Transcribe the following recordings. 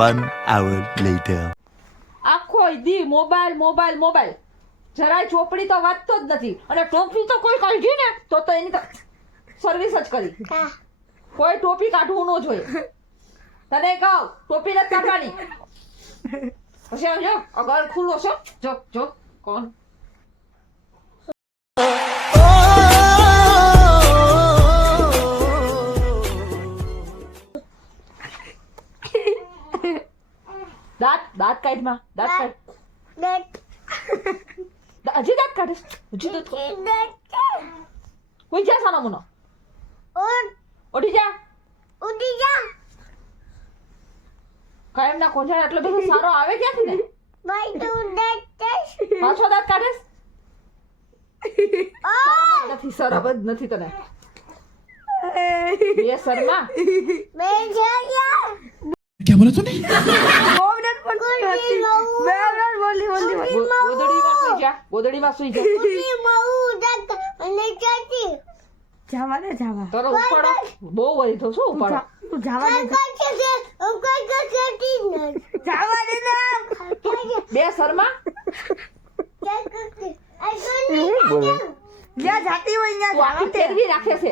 1 hour later. આખો દી mobile mobile mobile, જરાય ચોપડી તો વાંચતો જ નથી. અને ટોપી તો કોઈ કાઢી ને તો એની તો સર્વિસ જ કરી. કોઈ ટોપી કાઢવું ન જોઈએ. તને કહું ટોપી નથી કાઢવાની. પછી જો અગર ખુલ્લો છે, જો જો કોણ દાંત દાંત કાઢમાં દાંત કાઢ. હજી દાંત કાઢે, હજી દાંત કોઈ જા સાનો મુનો ઉઠી જા કાયમ ના કોંજાણ એટલો બધો સારો આવે ક્યાંથી ને પાછો દાંત કાઢે. શરમ જ નથી તને બે શર્મા. क्या बोला तूने? ગોદડીમાં સુઈ જા. જાવા દે જાવા. તારો ઉપાડો બહુ વળી તો શું ઉપાડો. તું જાવા દે. જાવા દે ને. બે શર્મા જ્યાં જાતી હોય તું ત્યાં આખી ફેરવી રાખે છે.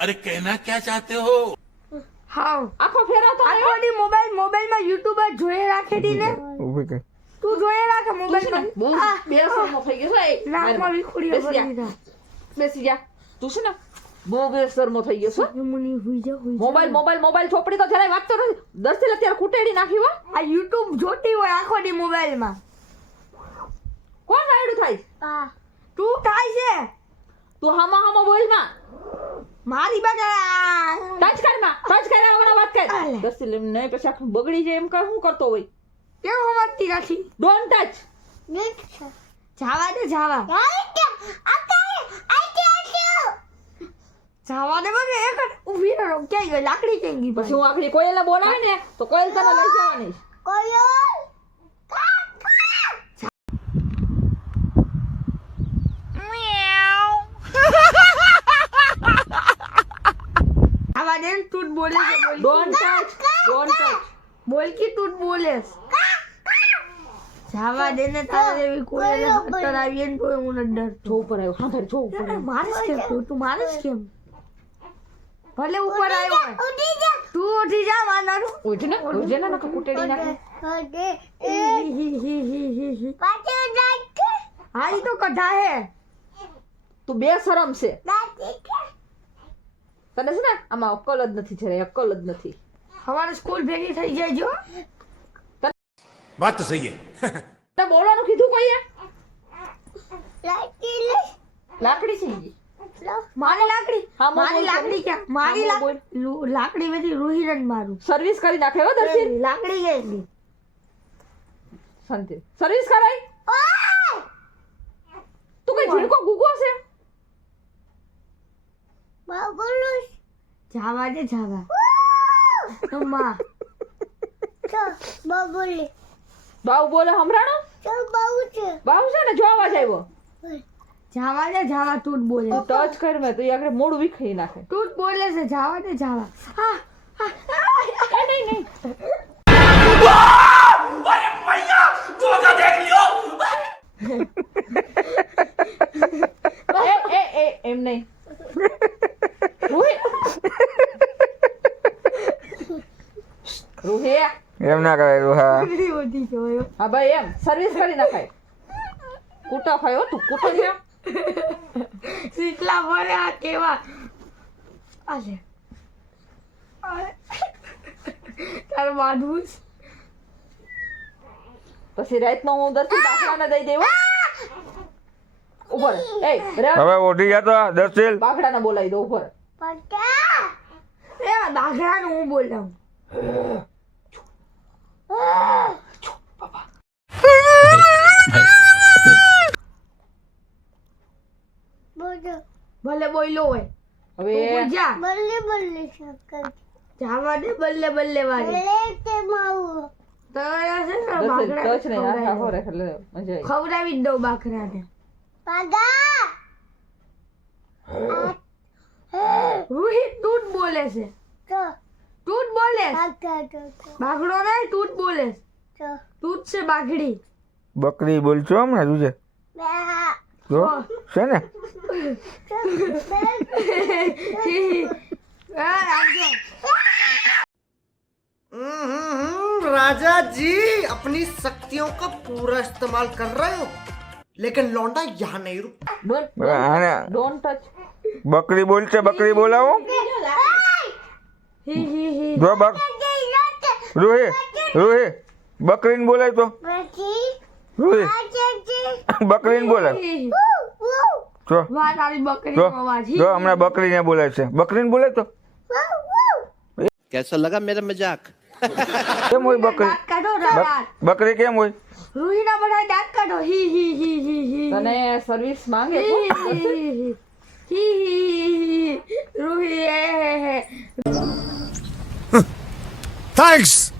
अरे कहना क्या चाहते हो? હા આખો ફેરવતો આવ્યો. આખોડી મોબાઈલમાં યુટ્યુબર જોઈ રાખેલી ને. તું જોઈ રાખે મોબાઈલમાં. બહુ બે શર્મો થઈ ગયો છે. નાકમાં વિખુડીઓ બેસી જા. ભરી દીધા. બેસી જા. તું છે ને બહુ બે શર્મો થઈ ગયો છે. મુની હુઈ જા હુઈ જા. મોબાઈલ મોબાઈલ મોબાઈલ ચોપડી તો જરાય વાંચતો નથી. 10 થી અત્યારે કુટેડી નાખી હો. આ યુટ્યુબ જોતી હોય આખોડી મોબાઈલમાં. કોણ રાયડું થાય? તું થાય છે તું હામા હામા બોલ માં મારી બગા ટચ કર માં ટચ કરે આવના વાત કર. આલે. 10 થી લઈને નહીં પછી આખું બગડી જાય એમ કર શું કરતો હોય. કેમ સમજતી નથી. Don't touch. જાવા દે જાવા. જાવા દે બગે એક ઊભી રહો. ક્યાં ગઈ લાકડી ક્યાં ગઈ પછી હું આખરી કોયલને બોલાવે ને તો કોયલ તને લઈ જવાની. જાવા દે ને તું જ બોલે છે બોલ. Don't touch don't touch. બોલ કે તું જ બોલેસ. જાવા દે ને તારે એવી કોઈ હતર આવીએ ને તોય હું નથી ડરતો. જો ઉપર આવ્યો હા ભાઈ જો ઉપર આવ્યો. મારેશ કેમ તું મારેશ કેમ ભલે ઉપર આવ્યો હોય. તું ઉઠી જા માનારું. ઉઠ ને નકા કુટેડી નાખે. હા ઈ તો કઢા હે. તું બે શરમ છે તને છે ને આમાં અક્કલ જ નથી જરાય અક્કલ જ નથી. હવારે સ્કૂલ ભેગી થઈ જાય જો. बात तो सही है. તને બોલવાનું કીધું કોઈએ? લાકડી છે ઈ. મારી લાકડી હા, મારી બોલ, લાકડી ક્યાં મારી હા, બોલ. લાકડી બધી રૂહીને જ મારું. સર્વિસ કરી નાખે હો દર્શિન. લાકડી ગઈ શાંતિ સર્વિસ કરાય. તું કઈ ઝીણકો ગુગો છે? જાવા દે જાવા. અમ્મા બાઉ બોલે હમરાણો બાઉ છે ને જો અવાજ આવ્યો. જાવા દે જાવા તું જ બોલે. તું ટચ કર મેં તો ઈ આગળ મોઢું વિખરી નાખે. તું જ બોલે છે જાવા દે જાવા. હા નહીં નહીં એ એમ નહીં. રૂહી એમ ના કરાય રૂહા. ઓછી જોયો. હા ભાઈ એમ સર્વિસ કરી નાખાય. કૂટા ખાય હો તું કૂટા લ્યા. શીતલા ભરે આ કેવા આલે તાર બાંધવું છે. પછી રાતનો હું દર્શી બાખડાને દઈ દેવો. ઉપર એ હવે ઉઠી ગયા તો દર્શિલ. બાખડાને બોલાવી દો ઉપર. એ બાઘરાનું હું બોલાવું. ભલે બોલ્યો હોય હવે તું જા જાવા દે બલ્લે બલ્લે વાળી. તોય છે ને બાઘરા ટચ નહીં આ ખબર એટલે મજા આવી. ખવડાવી જ દઉં બાઘરાને. રૂહી તું જ બોલે છે. બોલે બાઘડો નહીં તું જ બોલે તું જ છે બાઘડી બકરી બોલશો હમણાં તું છે જો છે ને राजा जी अपनी शक्तियों का पूरा इस्तेमाल कर रहे हो लेकिन लौंडा यहाँ नहीं रुक આને ડોન્ટ ટચ બકરી બોલશે બકરી બોલાવો જો બક રૂહી રૂહી બકરીને બોલાય તો રૂહી બકરીને બોલાય જો વાહ તારી બકરી જો અવાજ જો હમણાં બકરીને બોલાય છે બકરીને બોલાય તો कैसा लगा मेरा मजाक કેમ હોય બકરી દાંત કાઢો દાંત બકરી કેમ હોય રૂહીના બધા દાંત કાઢો હી હી હી હી હી તને સર્વિસ માંગે છે Ruhi Thanks.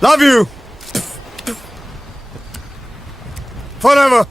Love you. Forever.